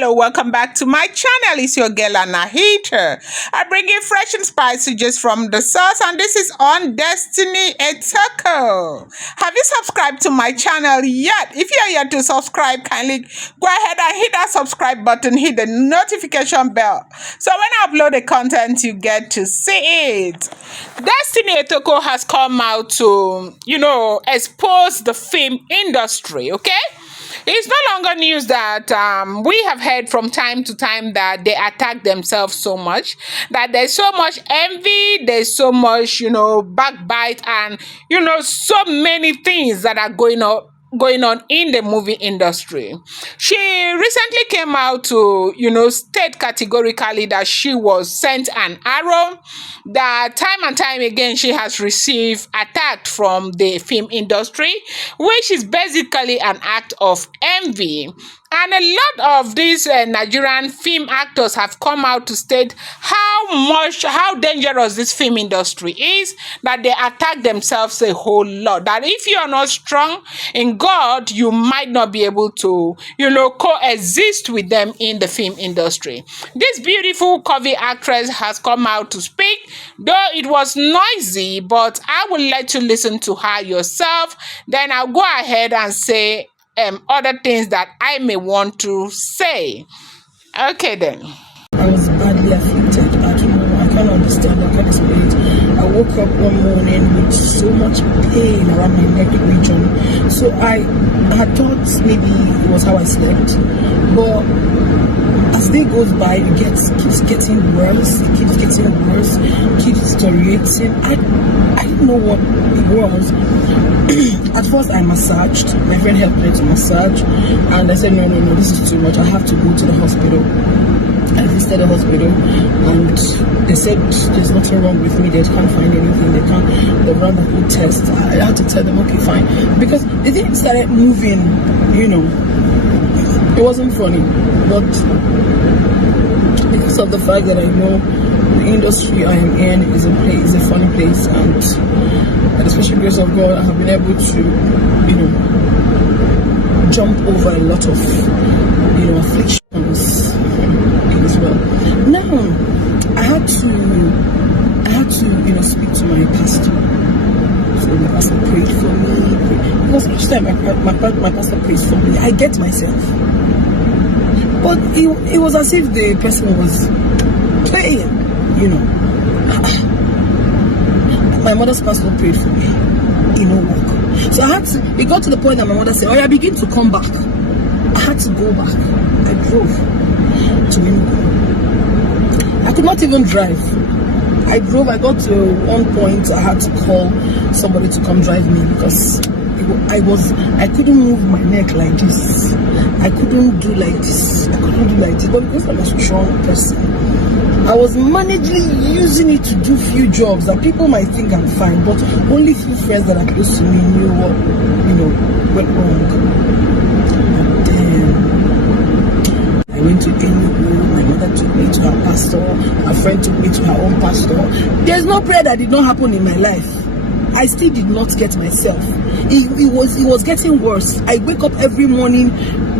Hello, welcome back to my channel. It's your girl Anna Heater. I bring you fresh and spicy just from the source, and this is on Destiny Etiko. Have you subscribed to my channel yet? If you are yet to subscribe, kindly go ahead and hit that subscribe button, hit the notification bell, so when I upload the content, you get to see it. Destiny Etiko has come out to, expose the film industry, okay? It's no longer news that we have heard from time to time that they attack themselves so much, that there's so much envy, there's so much, backbite, and, so many things that are going on in the movie industry. She recently came out to, state categorically that she was sent an arrow, that time and time again she has received attack from the film industry, which is basically an act of envy. And a lot of these Nigerian film actors have come out to state how dangerous this film industry is, that they attack themselves a whole lot. That if you are not strong in God, you might not be able to, coexist with them in the film industry. This beautiful curvy actress has come out to speak, though it was noisy, but I will let you listen to her yourself. Then I'll go ahead and say other things that I may want to say. Okay then. I was badly afflicted. I can't understand. I can't explain it. I woke up one morning with so much pain around my neck region. So I had thought maybe it was how I slept. But as day goes by, it keeps getting worse. It keeps getting worse. Keeps deteriorating. I didn't know what it was. At first I massaged. My friend helped me to massage, and I said no, this is too much. I have to go to the hospital. I visited the hospital, and they said there's nothing wrong with me. They can't find anything. They run the whole test. I had to tell them, okay, fine, because the thing started moving. It wasn't funny, but because of the fact that I know the industry I am in is a funny place, and by the special grace of God, I have been able to, jump over a lot of, afflictions as well. Now, I had to, speak to my pastor. So my pastor prayed for me, because each time my pastor prays for me, I get myself. But it was as if the person was playing, My mother's pastor prayed for me. Work. So it got to the point that my mother said, I begin to come back. I had to go back. I drove to Enugu. I could not even drive. I drove. I got to one point, I had to call somebody to come drive me, because I couldn't move my neck like this. I couldn't do like this. But because I'm a strong person, I was managing using it to do few jobs that people might think I'm fine, but only few friends that are close to me knew what, went wrong. Then I went to Etiko. My mother took me to her pastor. A friend took me to her own pastor. There's no prayer that did not happen in my life. I still did not get myself. It was getting worse. I wake up every morning,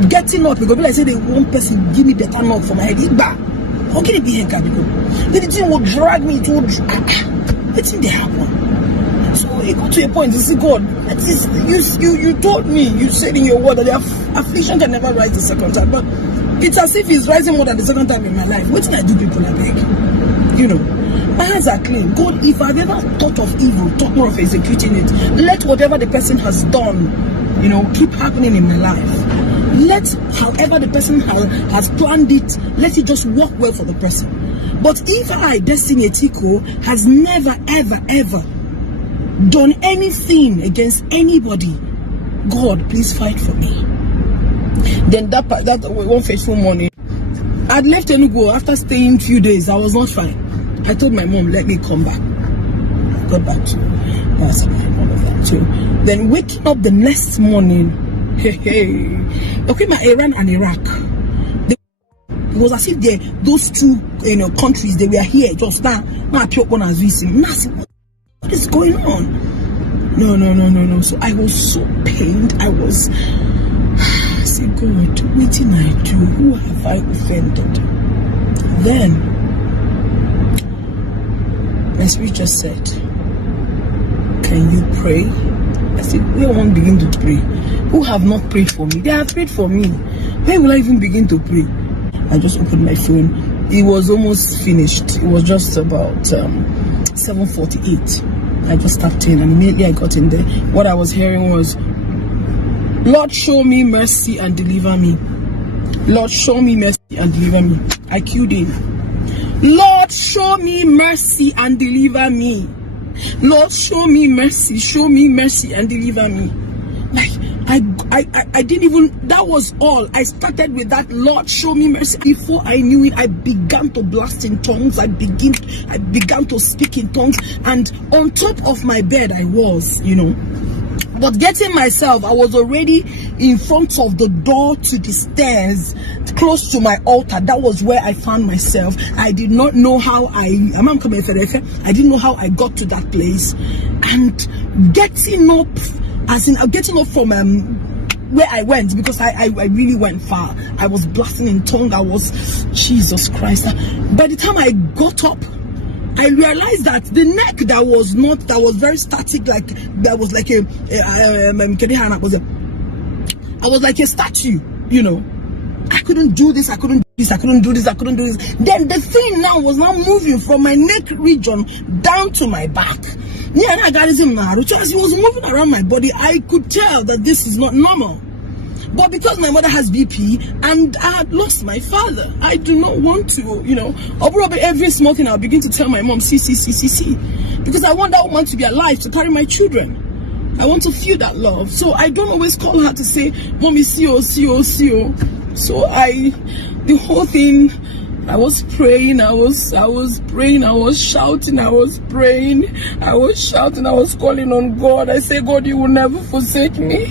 getting up, because I said, one person give me better knock for my head. How can it be here? The thing will drag me to it's in the happen. So it got to a point, you see, God, you told me, you said in your word that the affliction can never rise the second time. But it's as if it's rising more than the second time in my life. What did I do, people are big? My hands are clean. God, if I've ever thought of evil, thought more of executing it, let whatever the person has done, keep happening in my life. Let however the person has planned it, let it just work well for the person. But if I, Destiny Etiko, has never, ever, ever done anything against anybody, God, please fight for me. Then that one fateful morning, I'd left Enugu after staying a few days. I was not fine. I told my mom, let me come back. I got back to all of that too. Then waking up the next morning, okay, my Iran and Iraq, it was as if those two countries, they were here just now. What is going on? No. So I was so pained. I was said, God, what did I do? Who have I offended? Then my spirit just said, can you pray? I said, where won't begin to pray? Who have not prayed for me? They have prayed for me. Where will I even begin to pray? I just opened my phone. It was almost finished. It was just about 7:48. I just tapped in and immediately I got in there. What I was hearing was, Lord, show me mercy and deliver me. Lord, show me mercy and deliver me. I queued in. Lord, show me mercy and deliver me. Lord, show me mercy and deliver me. Like, I didn't even, that was all. I started with that, Lord, show me mercy. Before I knew it, I began to blast in tongues. I began to speak in tongues. And on top of my bed, I was, But getting myself, I was already in front of the door to the stairs, close to my altar. That was where I found myself. I did not know how I didn't know how I got to that place. And getting up from where I went, because I really went far. I was blasting in tongue. I was, Jesus Christ. By the time I got up, I realized that the neck that was very static, like that was like I was like a statue, I couldn't do this, I couldn't do this. Then the thing now was moving from my neck region down to my back. Yeah, and I got it in my heart. As it was moving around my body, I could tell that this is not normal. But because my mother has BP and I had lost my father, I do not want to, probably every small thing I'll begin to tell my mom, see. Because I want that woman to be alive, to carry my children. I want to feel that love. So I don't always call her to say, Mommy, see you. So the whole thing, I was praying, I was praying, I was shouting, I was praying, I was shouting, I was calling on God. I say, God, you will never forsake me.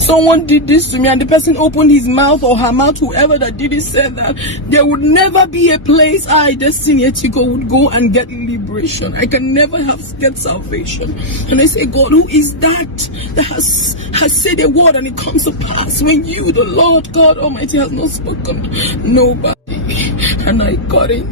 Someone did this to me, and the person opened his mouth or her mouth, whoever that did it said that there would never be a place Destiny Etiko would go and get liberation. I can never get salvation. And I say, God, who is that has said a word and it comes to pass when you, the Lord God Almighty, has not spoken? Nobody. And I got it.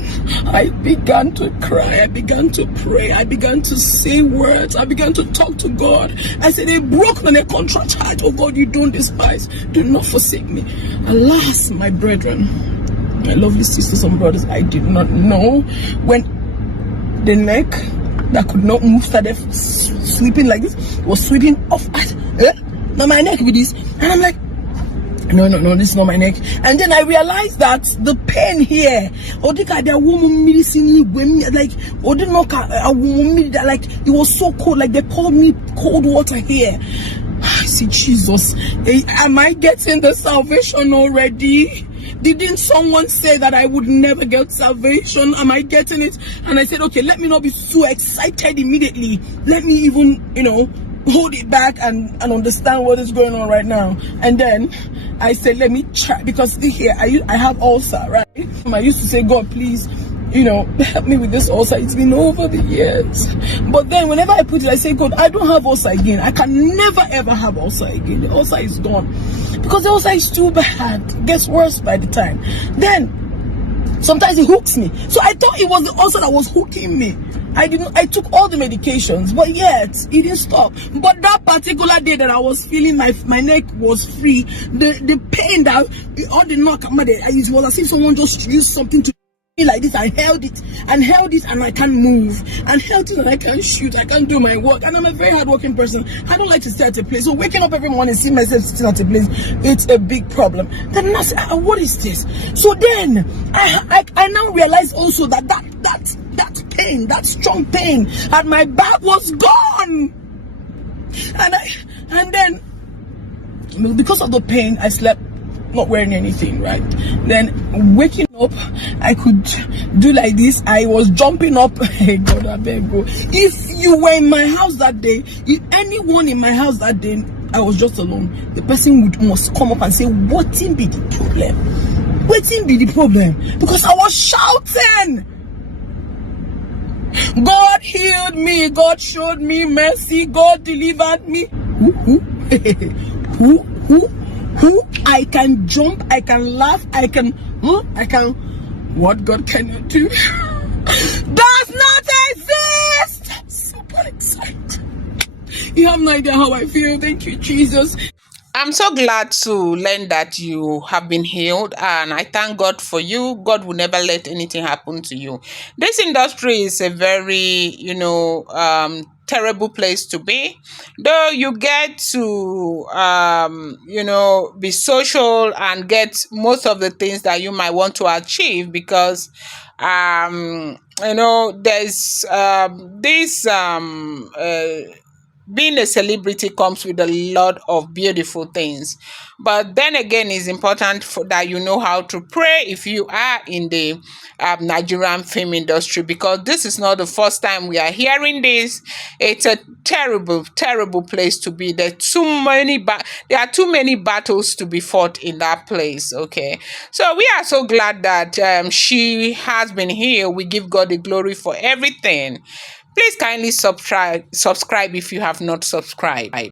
I began to cry. I began to pray. I began to say words. I began to talk to God. I said, a broken and a contrite heart, oh God, you don't despise. Do not forsake me. Alas, my brethren, my lovely sisters and brothers, I did not know when the neck that could not move started sweeping like this, was sweeping off. Now my neck with this. And I'm like, no, this is not my neck. And then I realized that the pain here, like it was so cold, like they poured me cold water here. I see, Jesus, am I getting the salvation already? Didn't someone say that I would never get salvation? Am I getting it? And I said, okay, let me not be so excited immediately. Let me even, hold it back and understand what is going on right now. And then I said, let me try, because here I have ulcer, right? I used to say, God, please, help me with this ulcer. It's been over the years. But then whenever I put it, I say, God, I don't have ulcer again. I can never ever have ulcer again. The ulcer is gone. Because the ulcer is too bad. It gets worse by the time. Then sometimes it hooks me. So I thought it was the ulcer that was hooking me. I took all the medications, but yet it didn't stop. But that particular day that I was feeling my neck was free, the pain that all the knock, it was as if someone just used something to me like this. I held it and I can't move, and held it and I can't shoot, I can't do my work, and I'm a very hardworking person. I don't like to stay at a place. So waking up every morning, seeing myself sitting at a place, it's a big problem. Then I said, what is this? So then I now realize also that pain, that strong pain at my back was gone. And then because of the pain, I slept not wearing anything, right? Then waking up, I could do like this. I was jumping up. Hey God, I beg you. If you were in my house that day, if anyone in my house that day, I was just alone, the person must come up and say, what be the problem? What be the problem? Because I was shouting. God healed me. God showed me mercy. God delivered me. Who? Who I can jump, I can laugh, I can, what God cannot do does not exist. Super excited. You have no idea how I feel. Thank you, Jesus. I'm so glad to learn that you have been healed, and I thank God for you. God will never let anything happen to you. This industry is a very, terrible place to be. Though you get to, be social and get most of the things that you might want to achieve because, there's this being a celebrity comes with a lot of beautiful things, but then again it's important that you know how to pray if you are in the Nigerian film industry, because this is not the first time we are hearing this. It's a terrible place to be. There are too many battles to be fought in that place. Okay, so we are so glad that she has been here. We give God the glory for everything. Please kindly subscribe if you have not subscribed.